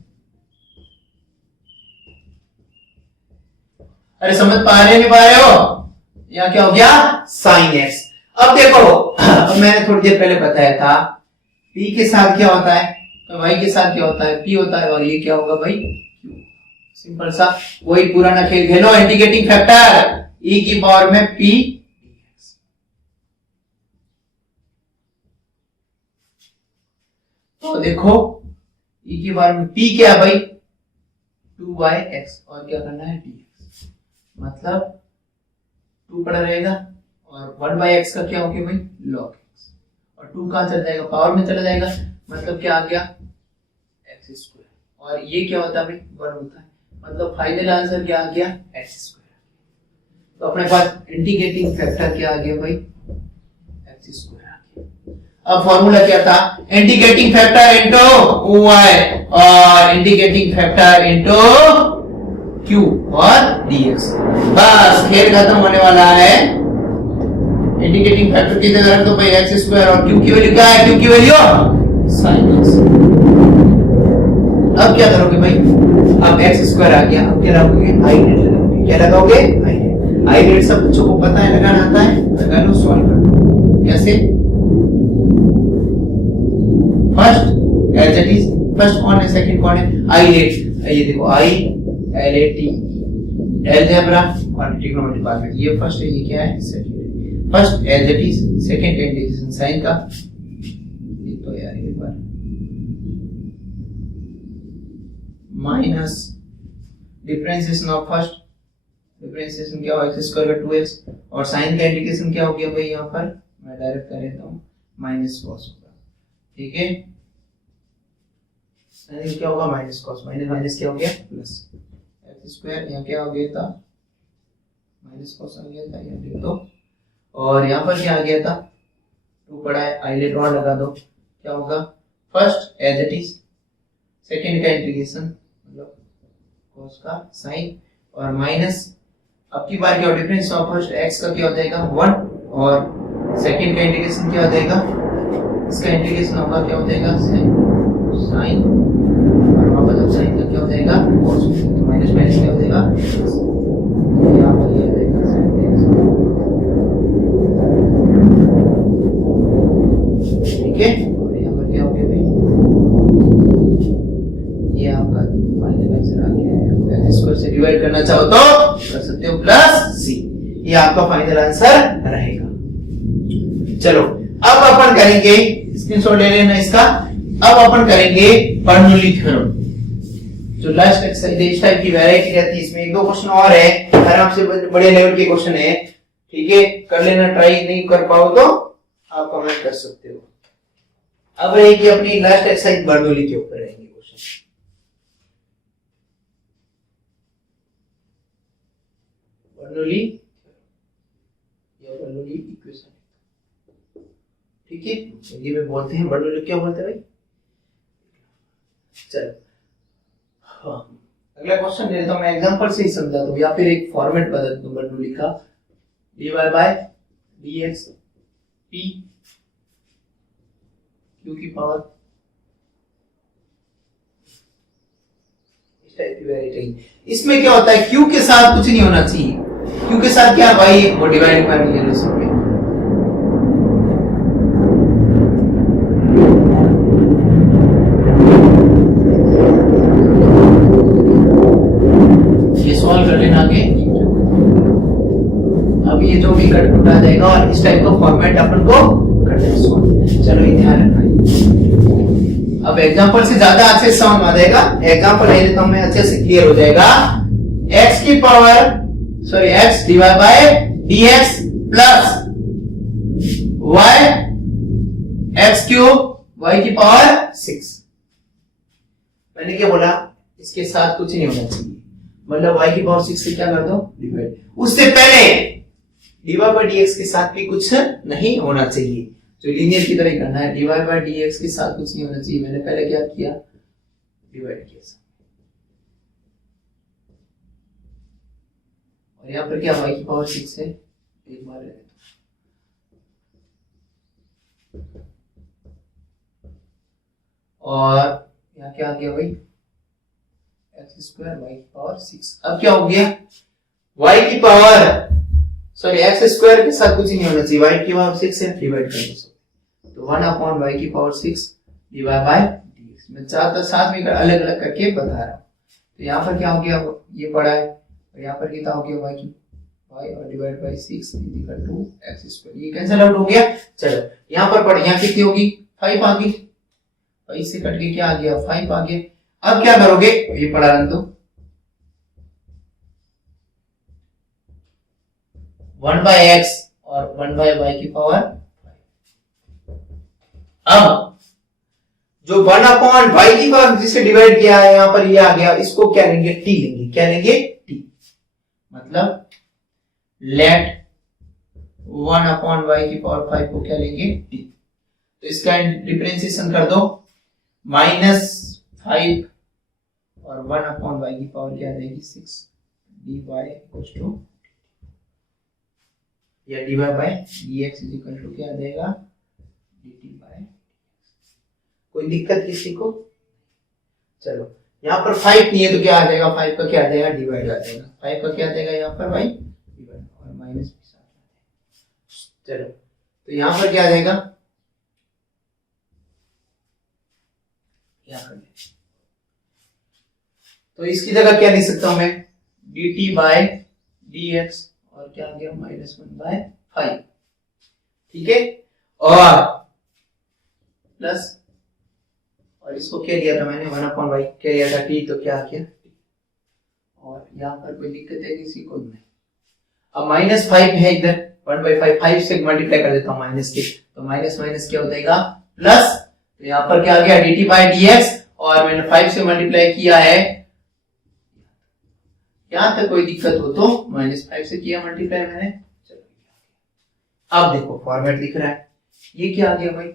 अरे समझ पा रहे नहीं पा रहे हो, यहाँ क्या हो गया साइन x। अब देखो, अब मैंने थोड़ी देर पहले बताया था p के साथ क्या होता है, तो y के साथ क्या होता है p होता है, और ये क्या होगा भाई q। सिंपल सा वही पुराना खेल खेलो, इंटीग्रेटिंग फैक्टर e की पावर में p, तो देखो e की पावर में p क्या है भाई 2/x, और क्या करना है dx, मतलब 2 पड़ा रहेगा, और 1/x का क्या हो गया भाई log x, और और 2 कहाँ चला जाएगा, पावर में चला जाएगा, मतलब क्या आ गया एक्स स्क्वायर, और ये क्या होता है भाई 1 होता है, मतलब फाइनल आंसर क्या आ गया एक्स स्क्वायर। तो अपने पास इंटीग्रेटिंग फैक्टर क्या आ गया भाई एक्स स्क्वायर आ गया। अब फॉर्मूला क्या था, इंटीग्रेटिंग फैक्टर इनटू वाई और इंटीग्रेटिंग फैक्टर इनटू क्यू और dx। बस खेल खत्म होने वाला है। इंटीग्रेटिंग फैक्टर की जगह रख दो भाई एक्स स्क्वायर और क्यू की वैल्यू क्या है, क्यू की वैल्यू sin x। अब क्या करोगे भाई, अब एक्स स्क्वायर आ गया, अब क्या लगाओगे आई रेट लगाओगे, क्या लगाओगे आई रेट। आई रेट सब बच्चों को पता है लगाना आता है, लगा लो सॉल्व कर दो। कैसे, first as it is, first कौन है सेकंड कौन है, आई रेट, ये देखो I L A T algebra और ट्रिग्नोमेट्री डिपार्टमेंट, ये फर्स्ट है, ये क्या है सेकंड है। First as it is, second integration sine का, ये तो यार एक बार minus differentiation of first, differentiation क्या होगा एक्स स्क्वायर का 2x, और साइन का इंटीग्रेशन क्या हो गया भाई, यहाँ पर मैं डायरेक्ट कर देता हूँ माइनस cos होगा, ठीक है। साइन क्या होगा माइनस cos, माइनस माइनस क्या हो गया प्लस एक्स स्क्वायर, यहाँ क्या हो गया था माइनस cos आ गया था, यहाँ लिख दो, और यहाँ पर क्या आ गया था 2 पड़ा है, आइलेट और लगा दो, क्या होगा first as it is, second का इंटीग्रेशन मतलब cos का साइन और माइनस, अब की बार क्या डिफरेंस ऑफ फर्स्ट x का क्या हो जाएगा 1 और सेकंड का इंटीग्रेशन क्या हो जाएगा, इसका इंटीग्रेशन होगा क्या हो जाएगा साइन, और वहां पर जब साइन का क्या हो जाएगा cos, तो माइनस माइनस क्या हो जाएगा, तो यहाँ पर ये आ जाएगा sin x, ठीक है। और यहाँ पर क्या हो गया भाई, ये आपका फाइनल आंसर आ गया है। एक्स स्क्वायर से डिवाइड करना चाहो तो कर सकते हो प्लस सी, ये आपका फाइनल आंसर रहेगा। चलो अब अपन करेंगे, स्क्रीनशॉट ले लेना इसका, अब अपन करेंगे बर्नौली थ्योरम, जो लास्ट एक्सरसाइज इस टाइप की वैरायटी रहती है, इसमें 1-2 क्वेश्चन और है, आराम से बड़े लेवल के क्वेश्चन है, ठीक है, कर लेना, ट्राई नहीं कर पाओ तो आप कमेंट कर सकते हो। अब रहेगी अपनी लास्ट एक्सरसाइज बर्नौली के ऊपर रहेंगे क्वेश्चन। बर्नौली या बर्नौली इक्वेशन, ठीक है, हिंदी में बोलते हैं बर्नौली, क्या बोलते हैं भाई, चलो हाँ अगला क्वेश्चन ले लेता हूं, मैं एग्जांपल से ही समझाता हूं या फिर एक फॉर्मेट बदल दूं बर्नौली का, dy by dx p q की पावर, इस टाइप की वैरायटी। इसमें क्या होता है q के साथ कुछ नहीं होना चाहिए, q के साथ क्या भाई वो डिवाइड बाय ले लो सब में, ये सॉल्व कर लेना आगे। अब ये जो भी कट आ जाएगा और इस टाइप का फॉर्मेट अपन को करना है सॉल्व, चलो ये ध्यान रखना है। अब एग्जांपल से ज्यादा अच्छे से समझ आ जाएगा, एग्जांपल ले लेता हूं मैं, अच्छे से क्लियर हो जाएगा। x की power sorry x divide by dx plus y x cube y की पावर 6, मैंने क्या बोला इसके साथ कुछ नहीं होना चाहिए, मतलब y की पावर 6 से क्या कर दो डिवाइड, उससे पहले dy by dx के साथ भी कुछ नहीं होना चाहिए, जो लीनियर की तरह ही करना है, dy by dx के साथ कुछ नहीं होना चाहिए, मैंने पहले क्या किया डिवाइड किया, और यहाँ पर क्या y की पावर 6 है, एक बार ले और यहाँ क्या आ गया भाई एक्स स्क्वायर y की पावर 6। अब क्या हो गया y की पावर सॉरी एक्स स्क्वायर के साथ कुछ नहीं होना चाहिए, y की पावर 6 से डिवाइड कर दो, तो 1 अपॉन y की पावर 6 डिवाइड बाय dx, मैं चाहता साथ में अलग अलग करके बता रहा हूँ। तो यहाँ पर क्या हो गया ये पड़ा है, और यहाँ पर कितना हो गया y की y और divide by 6 equal to x square, ये कैंसिल आउट हो गया। चलो यहाँ पर पढ़, यहाँ कितनी होगी 5 आ गई, 5 से कट के क्या आ गया 5 आ गया। अब क्या करोगे ये पढ़ा रहा तो 1 बाय x और 1 बाय y की पावर 5, अब जो 1 अपॉन वाई की पावर जिसे डिवाइड किया है यहां पर ये आ गया, इसको क्या लेंगे, टी लेंगे। क्या लेंगे, टी। मतलब लेट 1 अपॉन वाई की पावर 5 को क्या लेंगे, टी। तो इसका डिफरेंशिएशन कर दो, -5 और 1 अपॉन वाई की पावर क्या आ जाएगी, 6 dy इक्वल्स टू या dy by dx is equal to क्या आ जाएगा, dt बाय। कोई दिक्कत किसी को? चलो यहाँ पर 5 नहीं है तो क्या आ जाएगा, 5 का क्या आ जाएगा, डिवाइड आ जाएगा। 5 का क्या आ जाएगा यहाँ पर भाई, डिवाइड, और माइनस भी साथ आ जाएगा। चलो तो यहाँ पर क्या आ जाएगा, यहाँ कर तो इसकी जगह क्या लिख सकता हूं मैं, dt बाय dx, और क्या आ गया, -1/5। ठीक है, और प्लस, और इसको क्या लिया था मैंने, 1 अपॉन वाई, क्या लिया था, टी, तो क्या आ गया, और यहाँ पर कोई दिक्कत है किसी को? नहीं। अब -5 है इधर, 1/5, 5 से मल्टीप्लाई कर देता हूँ माइनस के, तो माइनस माइनस क्या हो जाएगा, प्लस। तो यहाँ पर क्या आ गया, dt बाय dx, और मैंने 5 से मल्टीप्लाई किया है, यहां तक कोई दिक्कत हो तो, -5 से किया मल्टीप्लाई मैंने। चलो अब देखो फॉर्मेट दिख रहा है, ये क्या आ गया भाई,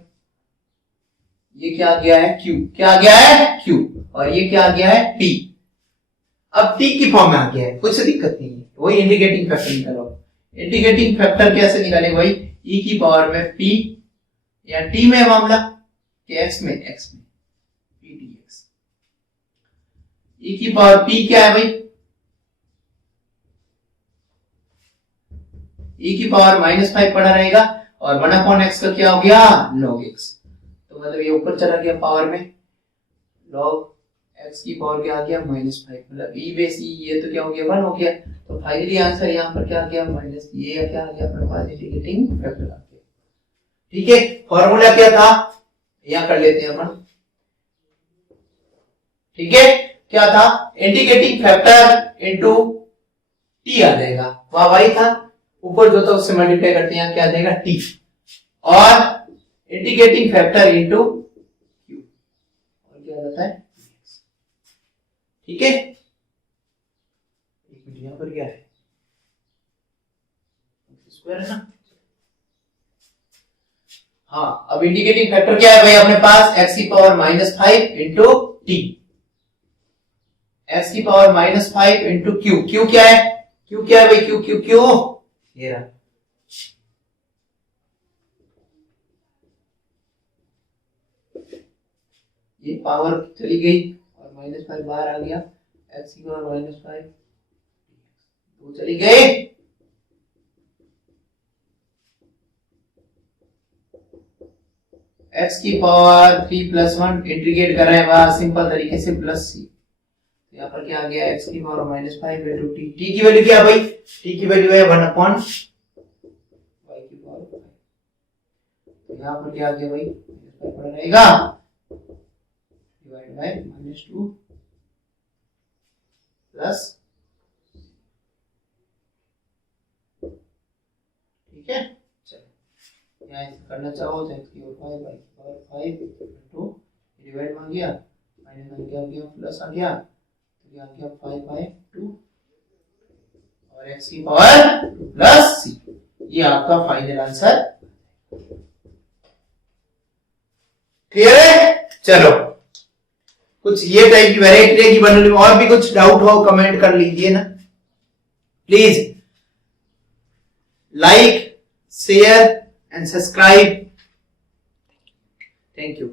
ये क्या आ गया है, q, क्या आ गया है, q, और ये क्या आ गया है, t। अब t की फॉर्म में आ गया है, कुछ दिक्कत नहीं है, वही इंटीग्रेटिंग फैक्टर निकालो। इंटीग्रेटिंग फैक्टर कैसे निकाले भाई, e की पावर में p, या t में मामला कि x में p dx, e की पावर p क्या है भाई, e की पावर -5 पड़ा रहेगा, और 1 अपॉन x का क्या हो गया, log x। तो मतलब ये ऊपर चला गया पावर में, log x की पावर क्या आ गया, -5, मतलब e बेस e, ये तो क्या हो गया, 1 हो गया। तो फाइनली आंसर यहाँ पर क्या आ गया, माइनस, ये क्या आ गया अपने पास, इंटीग्रेटिंग फैक्टर आ गया। ठीक है, फॉर्मूला क्या था, यहाँ कर लेते हैं अपन। ठीक है, क्या था, इंटीग्रेटिंग फैक्टर इनटू t आ जाएगा, वहां y था, ऊपर जो था उससे मल्टीप्लाई करते हैं, क्या आ जाएगा, t, और इंटीग्रेटिंग फैक्टर इनटू q, और क्या आता है, ठीक है। एक मिनट, यहां पर क्या है, स्क्वायर है ना। हाँ, अब इंटीग्रेटिंग फैक्टर क्या है भाई अपने पास, x की पावर -5 इंटू टी, x की पावर -5 इंटू q, q क्या है, q क्या है भाई, q q q, ये रहा, ये पावर चली गई और -5 बाहर आ गया, x की पावर -5, वो चली गई, x की पावर 3 + 1 इंटीग्रेट कर रहे हैं वहां सिंपल तरीके से, प्लस c। यहाँ पर क्या आ गया, x की पावर -5 इंटू टी, टी की वैल्यू क्या है भाई, टी की वैल्यू है 1 अपॉन y की पावर 5। तो यहाँ पर क्या आ गया भाई, पड़ा रहेगा, डिवाइड बाय -2 प्लस, ठीक है। चलो यहाँ करना चाहो तो x की पावर 5 y की पावर 5 इंटू डिवाइड में गया, माइनस में क्या गया, प्लस आ गया, तो क्या गया 5/2, और x की पावर प्लस c, ये आपका फाइनल आंसर। क्लियर है? चलो कुछ ये टाइप की वैरायटी रहेगी बनने में, और भी कुछ डाउट हो कमेंट कर लीजिए ना please. Like, share and subscribe. Thank you.